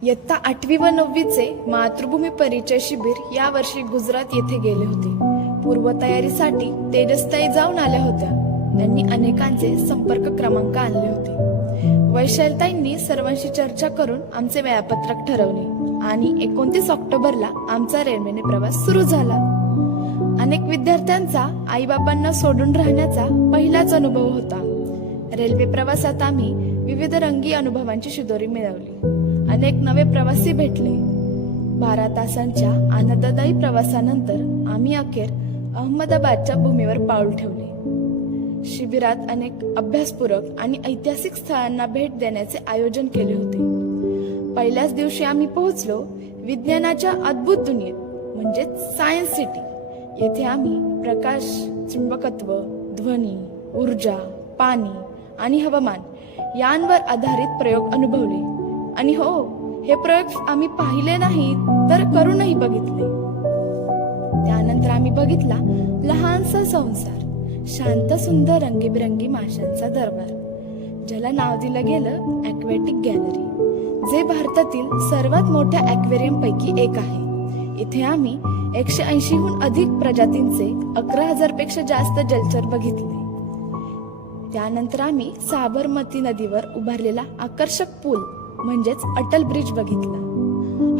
इयत्ता 8वी व 9वीचे मातृभूमी परिचय शिबिर या वर्षी गुजरात येथे गेले होते. पूर्वतयारीसाठी तेजसताई जाऊन आल्या होत्या. त्यांनी अनेकांचे संपर्क क्रमांक आणले होते. वैशालताईंनी सर्वांशी चर्चा करून आमचे वेळापत्रक ठरवले आणि 29 ऑक्टोबरला आमचा रेल्वेने प्रवास सुरू झाला. अनेक विद्यार्थ्यांचा आईबाबांना सोडून राहण्याचा पहिलाच अनुभव होता. रेल्वे प्रवासात आम्ही विविध रंगी अनुभवांची शिदोरी मिळवली. अनेक नवे प्रवासी भेटले. 12 तासांच्या आनंददायी प्रवासानंतर आम्ही अखेर अहमदाबादच्या भूमीवर पाऊल ठेवले. शिबिरात अनेक अभ्यासपूरक आणि ऐतिहासिक स्थळांना भेट देण्याचे आयोजन केले होते. पहिल्याच दिवशी आम्ही पोहोचलो विज्ञानाच्या अद्भुत दुनियेत म्हणजेच सायन्स सिटी. येथे आम्ही प्रकाश, चुंबकत्व, ध्वनी, ऊर्जा, पाणी आणि हवामान यांवर आधारित प्रयोग अनुभवले. आणि हो, हे प्रयोग आम्ही पाहिले नाही तर करूनही बघितले. त्यानंतर आम्ही बघितला लहानसा संसार, शांत सुंदर रंगीबिरंगी माशांचा दरबार, ज्याला नाव दिलं गेलं ॲक्वेटिक गॅलरी, जे भारतातील सर्वात मोठ्या ॲक्वेरियम पैकी एक आहे. इथे आम्ही 180हून अधिक प्रजातींचे 11,000 पेक्षा जास्त जलचर बघितले. त्यानंतर आम्ही साबरमती नदीवर उभारलेला आकर्षक पूल म्हणजेच अटल ब्रिज बघितला.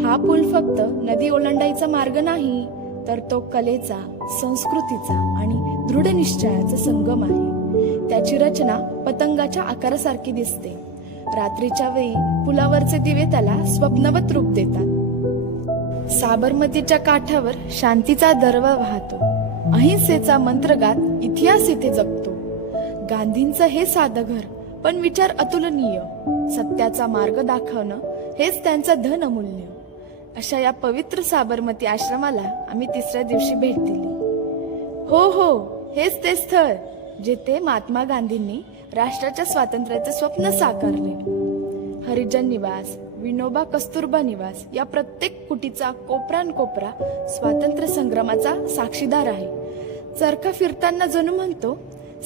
हा पूल फक्त नदी ओलांडायचा मार्ग नाही, तर तो कलेचा, संस्कृतीचा आणि दृढ निश्चयाचा संगम आहे. त्याची रचना पतंगाच्या आकारासारखी दिसते. रात्रीच्या वेळी पुलावरचे दिवे त्याला स्वप्नवत रूप देतात. साबरमतीच्या काठावर शांतीचा दरवळ वाहतो. अहिंसेचा मंत्रगात इतिहास इथे जगतो. गांधींचं हे साधं घर पण विचार अतुलनीय. सत्याचा मार्ग दाखवणं हेच त्यांचं धन अमूल्य. अशा या पवित्र साबरमती आश्रमाला आम्ही 3ऱ्या दिवशी भेट दिली. हो, हेच ते स्थळ जिथे महात्मा गांधींनी राष्ट्राच्या स्वातंत्र्याचे स्वप्न साकारले. हरिजन निवास, विनोबा कस्तुरबा निवास या प्रत्येक कुटीचा कोपरा स्वातंत्र्य संग्रामाचा साक्षीदार आहे. चरखा फिरताना जणू म्हणतो,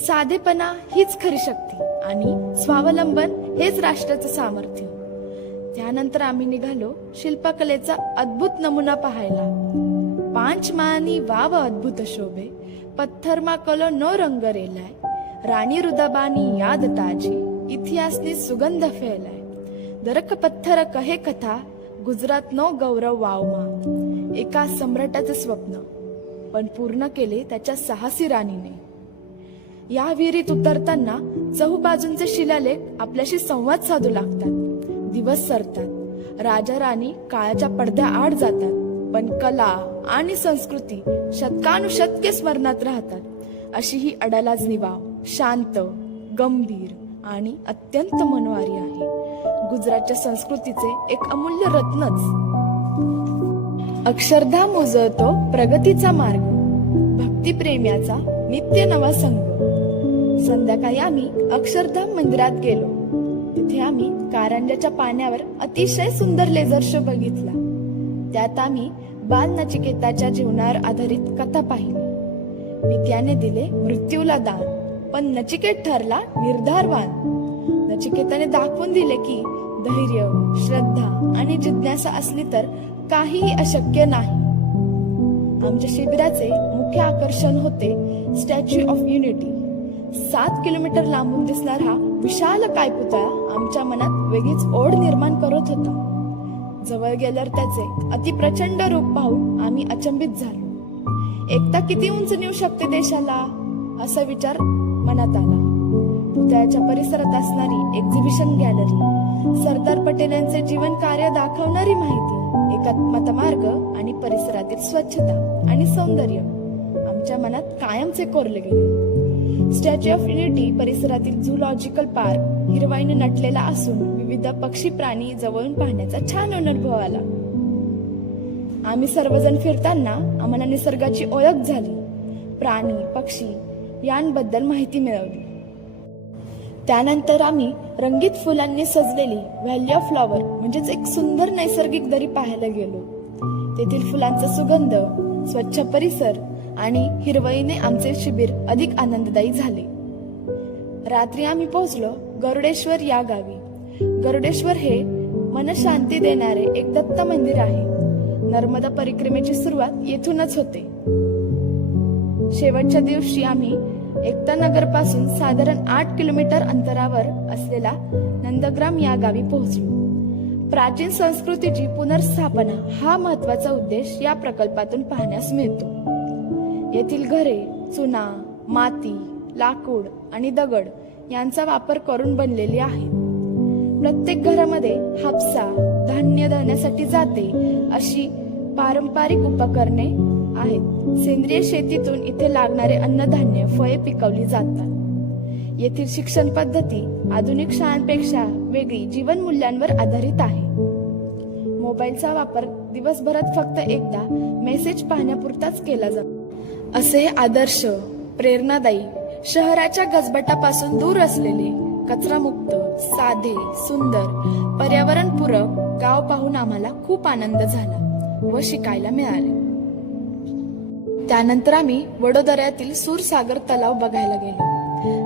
साधेपणा हीच खरी शक्ती आणि स्वावलंबन हेच राष्ट्राचं सामर्थ्य. त्यानंतर आम्ही निघालो शिल्पकलेचा अद्भुत नमुना पाहायला. 5 मानी वाव अद्भुत शोभे, पत्थरमा कलो नो रंग रेलाय, राणी रुदाबानी याद ताजी, इतिहासनी सुगंध फैलाय, दरक पत्थर कहे कथा, गुजरात नो गौरव वावमा. एका सम्राटाचे स्वप्न पण पूर्ण केले त्याच्या साहसी राणीने. या विहिरीत उतरताना चहूबाजूंचे शिलालेख आपल्याशी संवाद साधू लागतात. दिवस सरतात, राजा राणी काळाच्या पडद्या आड जातात, पण कला आणि संस्कृती शतकानुशतके स्मरणात राहतात. अशी ही अडालाज निवाव शांत, गंभीर आणि अत्यंत मनोहारी आहे. गुजरातच्या संस्कृतीचे एक अमूल्य रत्नच. अक्षरधाम उजळतो प्रगतीचा मार्ग, भक्तिप्रेम्याचा नित्य नवा संघ. संध्याकाळी आम्ही अक्षरधाम मंदिरात गेलो. तिथे आम्ही कारंजाच्या पाण्यावर अतिशय सुंदर लेझर शो बघितला. त्यात आम्ही बाल नचिकेताच्या जीवनावर आधारित कथा पाहिली. पित्याने दिले मृत्यूला दान, पण नचिकेत ठरला निर्धारवान. नचिकेताने दाखवून दिले की धैर्य, श्रद्धा आणि जिज्ञासा असली तर काहीही अशक्य नाही. आमच्या शिबिराचे मुख्य आकर्षण होते स्टॅच्यू ऑफ युनिटी. 7 किलोमीटर लांबून दिसणारा विशाल कायपुतळा आमच्या मनात वेगळीच ओढ निर्माण करत होता. जवळ गेल्यावर त्याचे अतिप्रचंड रूप पाहून आम्ही अचंबित झालो. एकता किती उंच नेऊ शकते देशाला, असा विचार मनात आला. पुतळ्याच्या परिसरात असणारी एक्झिबिशन गॅलरी, सरदार पटेल यांचे जीवन कार्य दाखवणारी माहिती, एकात्मता मार्ग आणि परिसरातील स्वच्छता आणि सौंदर्य आमच्या मनात कायमचे कोरले गेले. स्टॅच्यू ऑफ युनिटी परिसरातील झूलॉजिकल पार्क हिरवाईने नटलेला असून विविध पक्षी प्राणी जवळून पाहण्याचा छान अनुभव आला. आम्ही सर्वजण फिरताना आम्हाला निसर्गाची ओळख झाली. प्राणी, पक्षी यांबद्दल माहिती मिळवली. त्यानंतर आम्ही रंगीत फुलांनी सजलेली व्हॅली ऑफ फ्लॉवर म्हणजेच एक सुंदर नैसर्गिक दरी पाहायला गेलो. तेथील फुलांचा सुगंध, स्वच्छ परिसर आणि हिरवळीने आमचे शिबिर अधिक आनंददायी झाले. रात्री आम्ही पोहोचलो गरुडेश्वर या गावी. गरुडेश्वर हे मन शांती देणारे एक दत्त मंदिर आहे. नर्मदा परिक्रमेची सुरुवात येथूनच होते. शेवटच्या दिवशी आम्ही एकता नगर पासून साधारण 8 किलोमीटर अंतरावर असलेला नंदग्राम या गावी पोहोचलो. प्राचीन संस्कृतीची पुनर्स्थापना हा महत्वाचा उद्देश या प्रकल्पातून पाहण्यास मिळतो. येथील घरे चुना, माती, लाकूड आणि दगड यांचा वापर करून बनलेली आहेत. प्रत्येक घरामध्ये हापसा, धान्य दळण्यासाठी जाते अशी पारंपरिक उपकरणे आहेत. सेंद्रिय शेतीतून इथे लागणारे अन्नधान्य, फळे पिकवली जातात. येथील शिक्षण पद्धती आधुनिक शाळांपेक्षा वेगळी जीवन मूल्यांवर आधारित आहे. मोबाईलचा वापर दिवसभरात फक्त एकदा मेसेज पाहण्यापुरताच केला जातो. असे हे आदर्श, प्रेरणादायी, शहराच्या गजबटापासून दूर असलेले, कचरामुक्त, साधे, सुंदर, पर्यावरणपूरक गाव पाहून आम्हाला खूप आनंद झाला व शिकायला मिळाले. त्यानंतर आम्ही वडोदऱ्यातील सूरसागर तलाव बघायला गेलो.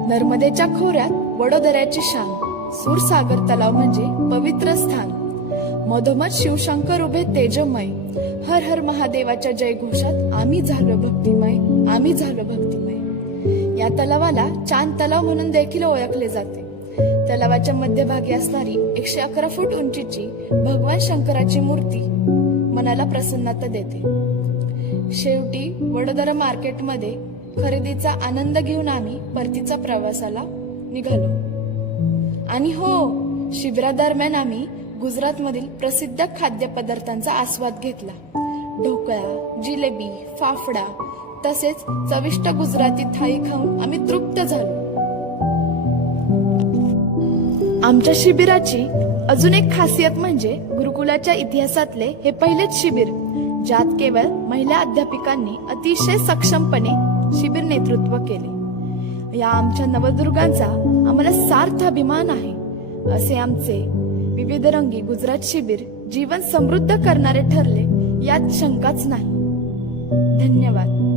नर्मदेच्या खोऱ्यात वडोदऱ्याची शान. सूरसागर तलाव म्हणजे पवित्र स्थान. मधोमध शिवशंकर उभे तेजमय. हर हर महादेवाच्या जयघोषात आम्ही झालो भक्तिमय, आम्ही झालो भक्तिमय. या तलावाला चांद तलाव म्हणून देखील ओळखले जाते. तलावाच्या मध्यभागी असणारी 111 फूट उंचीची भगवान शंकराची मूर्ती मनाला प्रसन्नता देते. शेवटी वडोदरा मार्केटमध्ये खरेदीचा आनंद घेऊन आम्ही परतीच्या प्रवासाला निघालो. आणि हो, शिबिरादरम्यान आम्ही गुजरातमधील प्रसिद्ध खाद्यपदार्थांचा आस्वाद घेतला. ढोकळा, जिलेबी, फाफडा तसेच चविष्ट गुजराती थाळी खाऊन आम्ही तृप्त झालो. आमच्या शिबिराची अजून एक खासियत म्हणजे गुरुकुलाच्या इतिहासातले हे पहिलेच शिबिर ज्यात केवळ महिला अध्यापिकांनी अतिशय सक्षमपणे शिबिर नेतृत्व केले. या आमच्या नवदुर्गांचा आम्हाला सार्थ अभिमान आहे. असे आमचे विविधरंगी गुजरात शिबिर जीवन समृद्ध करणारे ठरले यात शंकाच नाही. धन्यवाद.